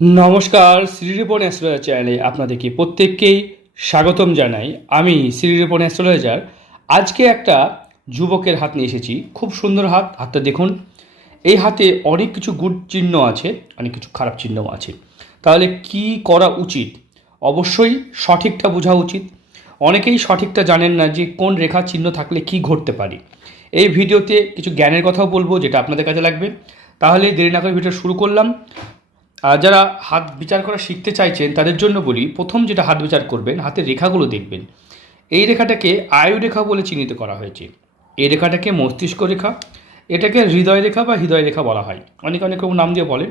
নমস্কার শ্রীরিপন অ্যাস্ট্রোলজার চ্যানেলে আপনাদেরকে প্রত্যেককেই স্বাগতম জানাই। আমি শ্রীরিপন অ্যাস্ট্রোলজার। আজকে একটা যুবকের হাত নিয়ে এসেছি। খুব সুন্দর হাত, হাতটা দেখুন। এই হাতে অনেক কিছু গুড চিহ্ন আছে, অনেক কিছু খারাপ চিহ্নও আছে। তাহলে কি করা উচিত? অবশ্যই সঠিকটা বোঝা উচিত। অনেকেই সঠিকটা জানেন না যে কোন রেখা চিহ্ন থাকলে কি ঘটতে পারে। এই ভিডিওতে কিছু জ্ঞানের কথাও বলব, যেটা আপনাদের কাজে লাগবে। তাহলে দেরি না করে ভিডিও শুরু করলাম। যারা হাত বিচার করা শিখতে চাইছেন, তাদের জন্য বলি, প্রথম যেটা হাত বিচার করবেন, হাতের রেখাগুলো দেখবেন। এই রেখাটাকে আয়ু রেখা বলে চিহ্নিত করা হয়েছে। এই রেখাটাকে মস্তিষ্ক রেখা, এটাকে হৃদয় রেখা বা হৃদয় রেখা বলা হয়। অনেক অনেক রকম নাম দিয়ে বলেন।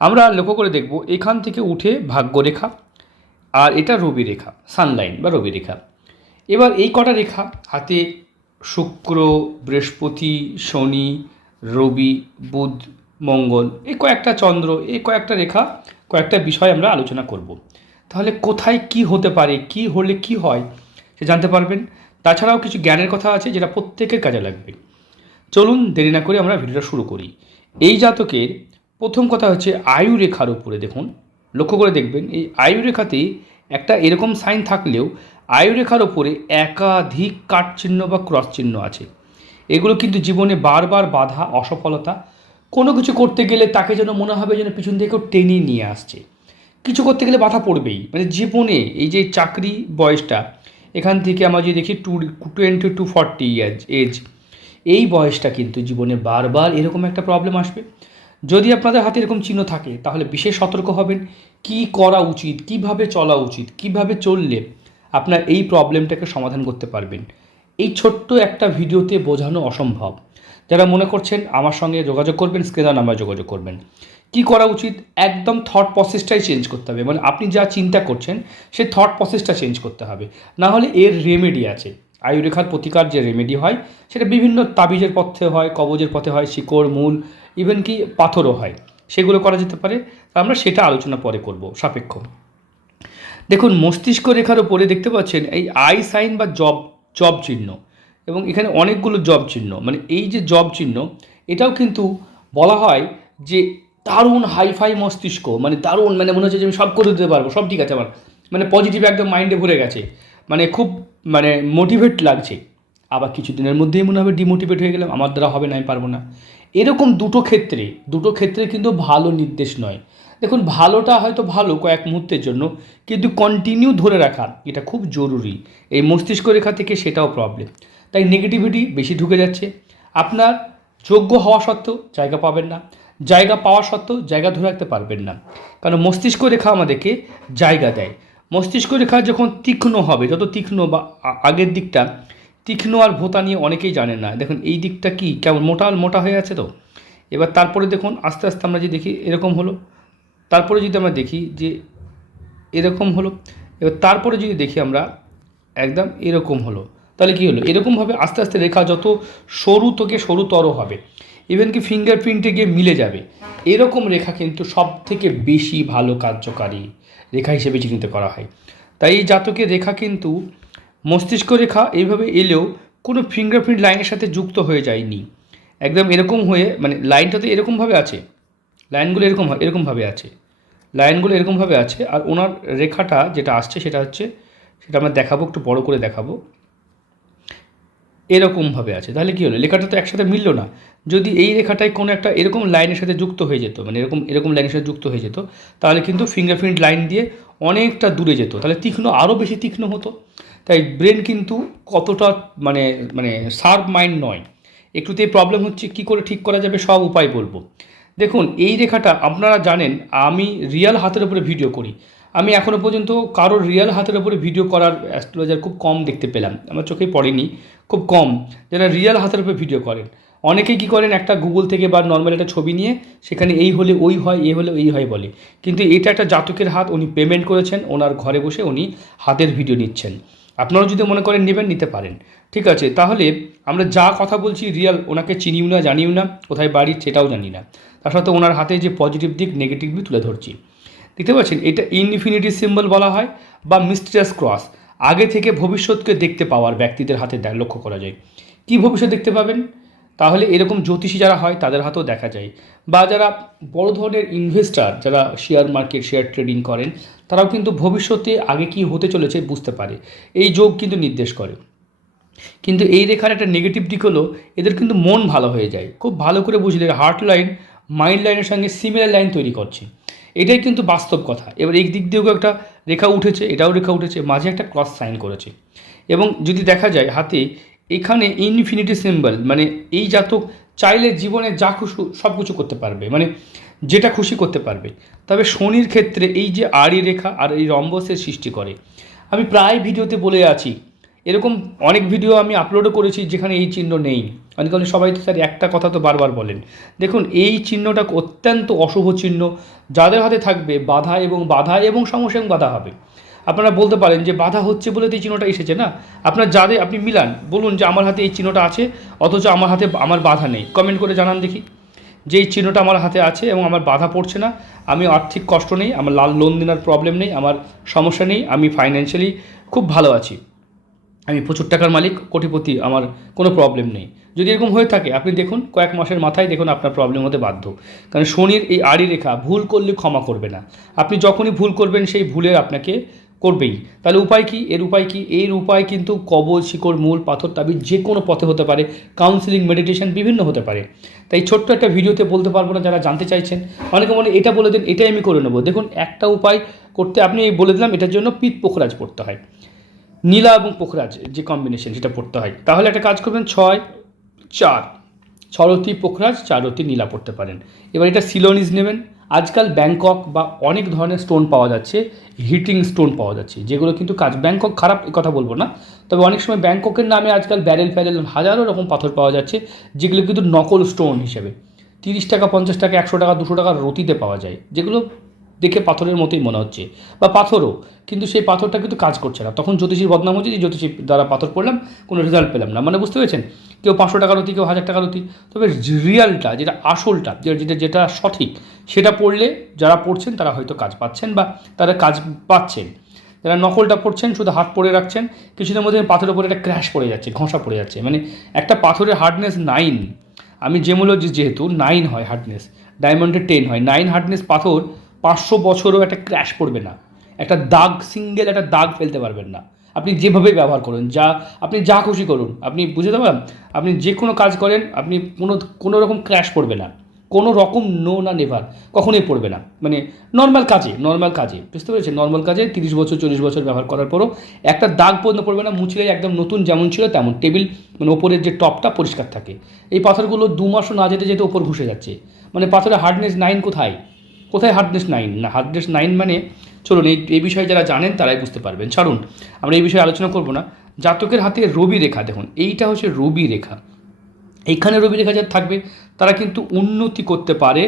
আমরা লক্ষ্য করে দেখব, এখান থেকে উঠে ভাগ্যরেখা আর এটা রবি রেখা, সানলাইন বা রবি রেখা। এবার এই কটা রেখা, হাতে শুক্র, বৃহস্পতি, শনি, রবি, বুধ মঙ্গল এই কয়েকটা চন্দ্র এই কয়েকটা রেখা, কয়েকটা বিষয় আমরা আলোচনা করব। তাহলে কোথায় কি হতে পারে, কি হলে কি হয়, সে জানতে পারবেন। তাছাড়াও কিছু জ্ঞানের কথা আছে যেটা প্রত্যেকের কাজে লাগবে। চলুন দেরি না করে আমরা ভিডিওটা শুরু করি। এই জাতকের প্রথম কথা হচ্ছে আয়ু রেখার উপরে দেখুন। লক্ষ্য করে দেখবেন, এই আয়ু রেখাতে একটা এরকম সাইন থাকলেও আয়ু রেখার ওপরে একাধিক কাট চিহ্ন বা ক্রস চিহ্ন আছে। এগুলো কিন্তু জীবনে বারবার বাধা, অসফলতা কোনো কিছু করতে গেলে তাকে যেন মনে হবে যেন পিছন থেকে টেনে নিয়ে আসছে। কিছু করতে গেলে বাধা পড়বেই। মানে জীবনে এই যে চাকরি বয়সটা, এখান থেকে আমরা যদি দেখি two twenty two forty age age এই বয়সটা কিন্তু জীবনে বারবার এরকম একটা প্রবলেম আসবে। যদি আপনাদের হাতে এরকম চিহ্ন থাকে, তাহলে বিশেষ সতর্ক হবেন। কি করা উচিত, কীভাবে চলা উচিত, কীভাবে চললে আপনার এই প্রবলেমটাকে সমাধান করতে পারবেন? এই ছোট্ট একটা ভিডিওতে বোঝানো অসম্ভব। যারা মনে করছেন আমার সঙ্গে যোগাযোগ করবেন স্ক্রিনার নাম্বার যোগাযোগ করবেন। কি করা উচিত? একদম থট প্রসেসটাই চেঞ্জ করতে হবে। মানে আপনি যা চিন্তা করছেন, সেই থট প্রসেসটা চেঞ্জ করতে হবে। না হলে এর রেমেডি আছে। আয়ুরেখার প্রতিকার যে রেমেডি হয়, সেটা বিভিন্ন তাবিজের পথে হয়, কবজের পথে হয়, শিকড়, মূল ইভেন কি পাথরও হয়। সেগুলো করা যেতে পারে। আমরা সেটা আলোচনা পরে করব, সাপেক্ষ। দেখুন, মস্তিষ্ক রেখার উপরে দেখতে পাচ্ছেন এই আই সাইন বা জব জব চিহ্ন। এবং এখানে অনেকগুলো জব চিহ্ন। মানে এই যে জব চিহ্ন, এটাও কিন্তু বলা হয় যে দারুণ হাইফাই মস্তিষ্ক মানে দারুণ মানে মনে হচ্ছে যে আমি সব করে দিতে পারব, সব ঠিক আছে আমার। মানে পজিটিভ একদম মাইন্ডে ভরে গেছে। মানে খুব মানে মোটিভেট লাগছে। আবার কিছু দিনের মধ্যেই মনে হবে ডিমোটিভেট হয়ে গেলাম, আমার দ্বারা হবে না, আমি পারব না। এরকম দুটো ক্ষেত্রে দুটো ক্ষেত্রে কিন্তু ভালো নির্দেশ নয়। দেখুন, ভালোটা হয়তো ভালো কয়েক মুহূর্তের জন্য, কিন্তু কন্টিনিউ ধরে রাখা, এটা খুব জরুরি। এই মস্তিষ্ক রেখা থেকে সেটাও প্রবলেম তাই নেগেটিভিটি বেশি ঢুকে যাচ্ছে। আপনার যোগ্য হওয়া সত্ত্বেও জায়গা পাবেন না। জায়গা পাওয়া সত্ত্বেও জায়গা ধরে রাখতে পারবেন না। কারণ মস্তিষ্ক রেখা আমাদেরকে জায়গা দেয়। মস্তিষ্ক রেখা যখন তীক্ষ্ণ হবে, যত তীক্ষ্ণ বা আগের দিকটা, তীক্ষ্ণ আর ভোতা নিয়ে অনেকেই জানেন না। দেখুন, এই দিকটা কি? কেমন মোটা মোটা হয়ে আছে তো? এবার তারপরে দেখুন, আস্তে আস্তে আমরা যদি দেখি, এরকম হলো। তারপরে যদি আমরা দেখি যে এরকম হলো, এবার তারপরে যদি দেখি আমরা, একদম এরকম হলো। তাহলে কী হলো? এরকমভাবে আস্তে আস্তে রেখা যত সরু থেকে সরুতর হবে। ইভেন কি ফিঙ্গারপ্রিন্টে গিয়ে মিলে যাবে। এরকম রেখা কিন্তু সব থেকে বেশি ভালো কার্যকারী রেখা হিসেবে চিহ্নিত করা হয়। তাই এই জাতকের রেখা কিন্তু মস্তিষ্ক রেখা, এইভাবে এলেও কোনো ফিঙ্গারপ্রিন্ট লাইনের সাথে যুক্ত হয়ে যায়নি। একদম এরকম হয়ে মানে লাইনটা তো এরকমভাবে আছে। লাইনগুলো এরকম এরকমভাবে আছে। লাইনগুলো এরকমভাবে আছে, আর ওনার রেখাটা যেটা আসছে সেটা হচ্ছে, সেটা আমরা দেখাবো, একটু বড় করে দেখাবো। এরকমভাবে আছে। তাহলে কী হলো? লেখাটা তো একসাথে মিললো না। যদি এই রেখাটায় কোনো একটা এরকম লাইনের সাথে যুক্ত হয়ে যেত মানে এরকম এরকম লাইনের সাথে যুক্ত হয়ে যেত, তাহলে কিন্তু ফিঙ্গারপ্রিন্ট লাইন দিয়ে অনেকটা দূরে যেত। তাহলে তীক্ষ্ণ আরও বেশি তীক্ষ্ণ হতো। তাই ব্রেন কিন্তু কতটা মানে মানে শার্প মাইন্ড নয়। একটুতেই প্রবলেম হচ্ছে কি করে ঠিক করা যাবে সব উপায় বলব। দেখুন, এই রেখাটা আপনারা জানেন, আমি রিয়াল হাতের উপরে ভিডিও করি। আমি এখনও পর্যন্ত কারোর রিয়াল হাতের উপরে ভিডিও করার অ্যাস্ট্রোলজার খুব কম দেখতে পেলাম। আমার চোখেই পড়েনি, খুব কম। যারা রিয়াল হাতের উপরে ভিডিও করেন, অনেকেই কী করেন, একটা গুগল থেকে বা নর্মাল একটা ছবি নিয়ে সেখানে এই হলে ওই হয়, এ হলে এই হয় বলে। কিন্তু এটা একটা জাতকের হাত, উনি পেমেন্ট করেছেন, ওনার ঘরে বসে উনি হাতের ভিডিও নিচ্ছেন। আপনারাও যদি মনে করেন নেবেন, নিতে পারেন। ঠিক আছে, তাহলে আমরা যা কথা বলছি রিয়াল ওনাকে চিনিও না, জানিও না, কোথায় বাড়ি সেটাও জানি না। তার সাথে ওনার হাতে যে পজিটিভ দিক নেগেটিভ দিক তুলে ধরছি। দেখতে পাচ্ছেন, এটা ইনফিনিটি সিম্বল বলা হয় বা মিস্টিরিয়াস ক্রস আগে থেকে ভবিষ্যৎকে দেখতে পাওয়ার ব্যক্তিদের হাতে লক্ষ্য করা যায়। কি ভবিষ্যৎ দেখতে পাবেন? তাহলে এরকম জ্যোতিষী যারা হয়, তাদের হাতেও দেখা যায়। বা যারা বড় ধরনের ইনভেস্টার যারা শেয়ার মার্কেট শেয়ার ট্রেডিং করেন, তারাও কিন্তু ভবিষ্যতে আগে কি হতে চলেছে বুঝতে পারে। এই যোগ কিন্তু নির্দেশ করে। কিন্তু এই রেখার একটা নেগেটিভ দিক হলো, এদের কিন্তু মন ভালো হয়ে যায়। খুব ভালো করে বুঝলে হার্ট লাইন মাইন্ড লাইনের সঙ্গে সিমিলার লাইন তৈরি করছে। এটাই কিন্তু বাস্তব কথা। এবার এই দিক দিয়েও একটা রেখা উঠেছে, এটাও রেখা উঠেছে, মাঝে একটা ক্রস সাইন করেছে। এবং যদি দেখা যায় হাতে, এখানে ইনফিনিটি সিম্বল মানে এই জাতক চাইলে জীবনে যা খুশি সব কিছু করতে পারবে মানে যেটা খুশি করতে পারবে। তবে শনির ক্ষেত্রে এই যে আড়ি রেখা আর এই রম্বসের সৃষ্টি করে। আমি প্রায় ভিডিওতে বলে আছি, এরকম অনেক ভিডিও আমি আপলোডও করেছি যেখানে এই চিহ্ন নেই। অনেকে সবাই তো স্যার একটা কথা তো বারবার বলেন। দেখুন, এই চিহ্নটা অত্যন্ত অশুভ চিহ্ন। যাদের হাতে থাকবে বাধা এবং বাধা এবং সমস্যা এবং বাধা হবে। আপনারা বলতে পারেন যে বাধা হচ্ছে বলে তো এই চিহ্নটা এসেছে না? আপনার যাদের, আপনি মিলান, বলুন যে আমার হাতে এই চিহ্নটা আছে, অথচ আমার হাতে আমার বাধা নেই। কমেন্ট করে জানান দেখি। যে এই চিহ্নটা আমার হাতে আছে এবং আমার বাধা পড়ছে না, আমি আর্থিক কষ্ট নেই, আমার লাল লোন দেওয়ার প্রবলেম নেই, আমার সমস্যা নেই, আমি ফাইন্যান্সিয়ালি খুব ভালো আছি। আমি প্রচুর টাকার মালিক, কোটিপতি, আমার কোনো প্রবলেম নেই। যদি এরকম হয়ে থাকে, আপনি দেখুন কয়েক মাসের মাথায় দেখুন আপনার প্রবলেম হতে বাধ্য। কারণ শনির এই আড়ি রেখা ভুল করলে ক্ষমা করবে না। আপনি যখনই ভুল করবেন, সেই ভুলের আপনাকে করবেই। তাহলে উপায় কি? এর উপায় কি? এর উপায় কিন্তু কবল শিকড়, মূল, পাথর, তাবিজ যে কোনো পথে হতে পারে। কাউন্সিলিং মেডিটেশন বিভিন্ন হতে পারে। তাই ছোট্ট একটা ভিডিওতে বলতে পারব না যারা জানতে চাইছেন। অনেকে মনে এটা বলে দেন, এটাই আমি করে নেব। দেখুন, একটা উপায় করতে আপনি বলে দিলাম, এটার জন্য পিত পোখরাজ পড়তে হয়। নীলা এবং পোখরাজ যে কম্বিনেশন সেটা পড়তে হয়। তাহলে একটা কাজ করবেন, ছয় চার। ছরতি পোখরাজ, চারতি নীলা পড়তে পারেন। এবার এটা সিলোনিজ নেবেন। আজকাল ব্যাংকক বা অনেক ধরনের স্টোন পাওয়া যাচ্ছে, হিটিং স্টোন পাওয়া যাচ্ছে, যেগুলো কিন্তু কাজ ব্যাংকক খারাপ কথা বলব না। তবে অনেক সময় ব্যাংককের নামে আজকাল ব্যারেল ফ্যারেল হাজারো রকম পাথর পাওয়া যাচ্ছে, যেগুলো কিন্তু নকল স্টোন হিসেবে। তিরিশ টাকা, পঞ্চাশ টাকা, একশো টাকা, দুশো টাকা রতিতে পাওয়া যায়, যেগুলো দেখে পাথরের মতোই মনে হচ্ছে। বা পাথরও, কিন্তু সেই পাথরটা কিন্তু কাজ করছে না। তখন জ্যোতিষীর বদনাম হচ্ছে যে জ্যোতিষী দ্বারা পাথর পড়লাম, কোনো রেজাল্ট পেলাম না। মানে বুঝতে পেরেছেন? কেউ পাঁচশো টাকার অতি, কেউ হাজার টাকার অতি। তবে রিয়ালটা, যেটা আসলটা, যেটা যেটা সঠিক, সেটা পড়লে যারা পড়ছেন তারা হয়তো কাজ পাচ্ছেন বা তারা কাজ পাচ্ছেন। যারা নকলটা পড়ছেন, শুধু হাত পড়ে রাখছেন, কিছুদিনের মধ্যে পাথরের উপরে একটা ক্র্যাশ পড়ে যাচ্ছে, ঘষা পড়ে যাচ্ছে। মানে একটা পাথরের হার্ডনেস নাইন আমি যে যেমুলজি যেহেতু নাইন হয় হার্ডনেস ডায়মন্ডের টেন হয় নাইন হার্ডনেস পাথর পাঁচশো বছরও একটা ক্র্যাশ পড়বে না। একটা দাগ সিঙ্গেল একটা দাগ ফেলতে পারবেন না। আপনি যেভাবে ব্যবহার করুন, যা, আপনি যা খুশি করুন, আপনি বুঝতে পারলাম আপনি যে কোনো কাজ করেন, আপনি কোনো কোনো রকম ক্র্যাশ পড়বে না। কোনো রকম নো না নেভার কখনোই পড়বে না। মানে নর্মাল কাজে নর্মাল কাজে, বুঝতে পেরেছেন? নর্মাল কাজে তিরিশ বছর, চল্লিশ বছর ব্যবহার করার পরও একটা দাগ পর্যন্ত পড়বে না, মুছলেই একদম নতুন যেমন ছিল তেমন। টেবিল মানে ওপরের যে টপটা পরিষ্কার থাকে। এই পাথরগুলো দু মাসও না যেতে যেতে ওপর ঘুষে যাচ্ছে। মানে পাথরের হার্ডনেস নাইন কোথায়? কোথায় হার্ডনেস নাইন না হার্ডনেস নাইন মানে চলুন, এই এই বিষয়ে যারা জানেন তারাই বুঝতে পারবেন। ছাড়ুন, আমরা এই বিষয়ে আলোচনা করব না। জাতকের হাতে রবি রেখা দেখুন, এইটা হচ্ছে রবি রেখা। এইখানে রবি রেখা যারা থাকবে, তারা কিন্তু উন্নতি করতে পারে।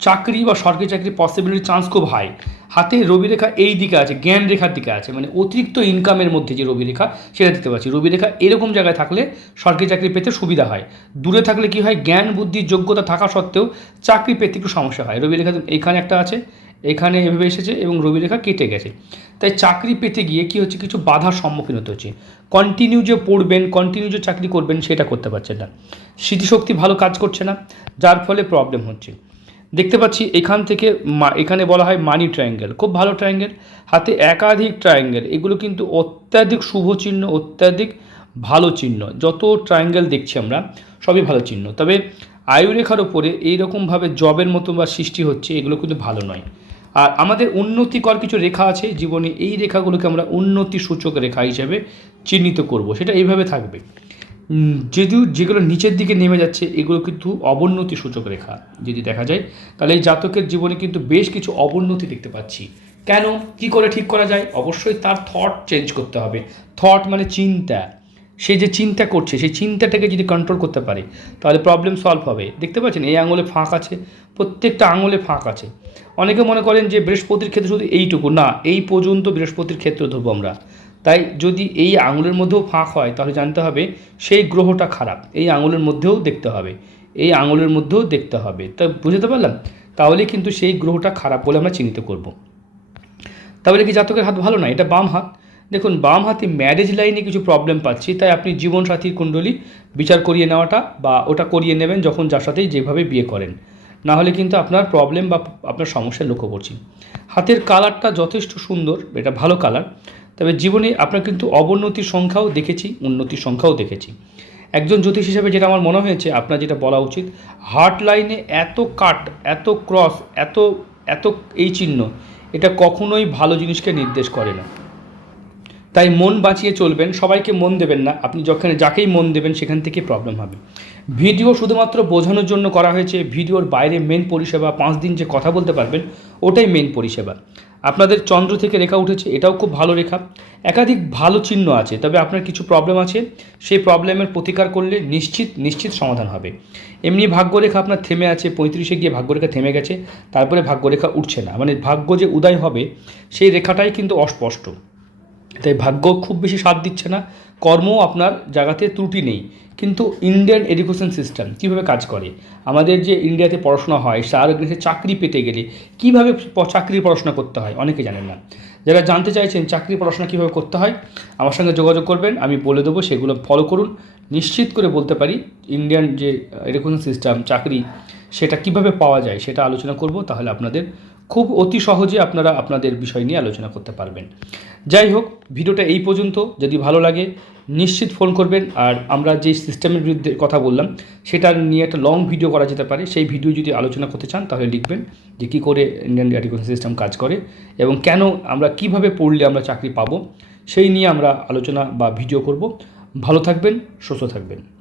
চাকরি বা সরকারি চাকরি পসিবিলিটি চান্স খুব হাই হাতে রবি রেখা এই দিকে আছে, জ্ঞান রেখার দিকে আছে। মানে অতিরিক্ত ইনকামের মধ্যে যে রবি রেখা, সেটা দিতে পারছি রবি রেখা এরকম জায়গায় থাকলে সরকারি চাকরি পেতে সুবিধা হয়। দূরে থাকলে কি হয়? জ্ঞান, বুদ্ধি, যোগ্যতা থাকা সত্ত্বেও চাকরি পেতে একটু সমস্যা হয়। রবি রেখা এইখানে একটা আছে। এখানে এভাবে এসেছে এবং রবি রেখা কেটে গেছে। তাই চাকরি পেতে গিয়ে কি হচ্ছে? কিছু বাধার সম্মুখীন হতে হচ্ছে। কন্টিনিউ যে পড়বেন কন্টিনিউ যে চাকরি করবেন, সেটা করতে পারছেন না। স্মৃতিশক্তি ভালো কাজ করছে না, যার ফলে প্রবলেম হচ্ছে। দেখতে পাচ্ছি এখান থেকে এখানে বলা হয় মানি ট্রায়াঙ্গেল খুব ভালো ট্রায়াঙ্গেল হাতে একাধিক ট্রায়াঙ্গেল এগুলো কিন্তু অত্যাধিক শুভ চিহ্ন, অত্যাধিক ভালো চিহ্ন। যত ট্রায়াঙ্গেল দেখছি আমরা, সবই ভালো চিহ্ন। তবে আয়ুরেখার ওপরে এইরকমভাবে জবের মতো বা সৃষ্টি হচ্ছে, এগুলো কিন্তু ভালো নয়। আর আমাদের উন্নতিকর কিছু রেখা আছে জীবনে, এই রেখাগুলোকে আমরা উন্নতি সূচক রেখা হিসেবে চিহ্নিত করব। সেটা এইভাবে থাকবে। যদিও যেগুলো নিচের দিকে নেমে যাচ্ছে, এগুলো কিন্তু অবনতি সূচক রেখা যদি দেখা যায়, তাহলে এই জাতকের জীবনে কিন্তু বেশ কিছু অবনতি দেখতে পাচ্ছি। কেন? কি করে ঠিক করা যায়? অবশ্যই তার থট চেঞ্জ করতে হবে। থট মানে চিন্তা। সে যে চিন্তা করছে, সেই চিন্তাটাকে যদি কন্ট্রোল করতে পারে, তাহলে প্রবলেম সলভ হবে। দেখতে পাচ্ছেন, এই আঙুলে ফাঁক আছে, প্রত্যেকটা আঙুলে ফাঁক আছে। অনেকে মনে করেন যে বৃহস্পতির ক্ষেত্রে শুধু এইটুকু, না, এই পর্যন্ত বৃহস্পতির ক্ষেত্র ধরবো আমরা। তাই যদি এই আঙুলের মধ্যেও ফাঁক হয়, তাহলে জানতে হবে সেই গ্রহটা খারাপ, এই আঙুলের মধ্যেও দেখতে হবে, এই আঙুলের মধ্যেও দেখতে হবে। তা বুঝতে পারলাম? তাহলে কিন্তু সেই গ্রহটা খারাপ বলে আমরা চিহ্নিত করব। তাহলে কি জাতকের হাত ভালো না? এটা বাম হাত। দেখুন, বাম হাতে ম্যারেজ লাইনে কিছু প্রবলেম পাচ্ছি, তাই আপনি জীবনসাথীর কুণ্ডলী বিচার করিয়ে নেওয়াটা বা ওটা করিয়ে নেবেন যখন যার সাথেই যেভাবে বিয়ে করেন। না হলে কিন্তু আপনার প্রবলেম বা আপনার সমস্যায় লক্ষ্য করছি। হাতের কালারটা যথেষ্ট সুন্দর, এটা ভালো কালার তবে জীবনে আপনার কিন্তু অবনতির সংখ্যাও দেখেছি, উন্নতির সংখ্যাও দেখেছি। একজন জ্যোতিষ হিসেবে যেটা আমার মনে হয়েছে, আপনার যেটা বলা উচিত হার্ট লাইনে এত কাট এত ক্রস এত এত এই চিহ্ন, এটা কখনোই ভালো জিনিসকে নির্দেশ করে না। তাই মন বাঁচিয়ে চলবেন, সবাইকে মন দেবেন না। আপনি যখন যাকেই মন দেবেন, সেখান থেকে প্রবলেম হবে। ভিডিও শুধুমাত্র বোঝানোর জন্য করা হয়েছে, ভিডিওর বাইরে মেন পরিষেবা, পাঁচ দিন যে কথা বলতে পারবেন, ওটাই মেন পরিষেবা। আপনাদের চন্দ্র থেকে রেখা উঠেছে, এটাও খুব ভালো রেখা। একাধিক ভালো চিহ্ন আছে, তবে আপনার কিছু প্রবলেম আছে, সেই প্রবলেমের প্রতিকার করলে নিশ্চিত নিশ্চিত সমাধান হবে। এমনি ভাগ্যরেখা আপনার থেমে আছে, পঁয়ত্রিশে গিয়ে ভাগ্যরেখা থেমে গেছে, তারপরে ভাগ্যরেখা উঠছে না। মানে ভাগ্য যে উদয় হবে, সেই রেখাটাই কিন্তু অস্পষ্ট। তাই ভাগ্য খুব বেশি সাথ দিচ্ছে না। কর্ম আপনার জায়গাতে ত্রুটি নেই। কিন্তু ইন্ডিয়ান এডুকেশন সিস্টেম কীভাবে কাজ করে? আমাদের যে ইন্ডিয়াতে পড়াশোনা হয় সার দেশে চাকরি পেতে গেলে কীভাবে চাকরির পড়াশোনা করতে হয়? অনেকে জানেন না। যারা জানতে চাইছেন চাকরি পড়াশোনা কীভাবে করতে হয়, আমার সঙ্গে যোগাযোগ করবেন। আমি বলে দেবো সেগুলো ফলো করুন। নিশ্চিত করে বলতে পারি ইন্ডিয়ান যে এডুকেশন সিস্টেম চাকরি, সেটা কীভাবে পাওয়া যায় সেটা আলোচনা করব। তাহলে আপনাদের খুব অতি সহজে আপনারা আপনাদের বিষয় নিয়ে আলোচনা করতে পারবেন। যাই হোক, ভিডিওটা এই পর্যন্ত। যদি ভালো লাগে, নিশ্চিত ফোন করবেন। আর আমরা যে সিস্টেমের বিরুদ্ধে কথা বললাম, সেটা নিয়ে একটা লং ভিডিও করা যেতে পারে। সেই ভিডিও যদি আলোচনা করতে চান, তাহলে লিখবেন যে কী করে ইন্ডিয়ান এডুকেশন সিস্টেম কাজ করে এবং কেন আমরা কীভাবে পড়লে আমরা চাকরি পাবো, সেই নিয়ে আমরা আলোচনা বা ভিডিও করব। ভালো থাকবেন, সুস্থ থাকবেন।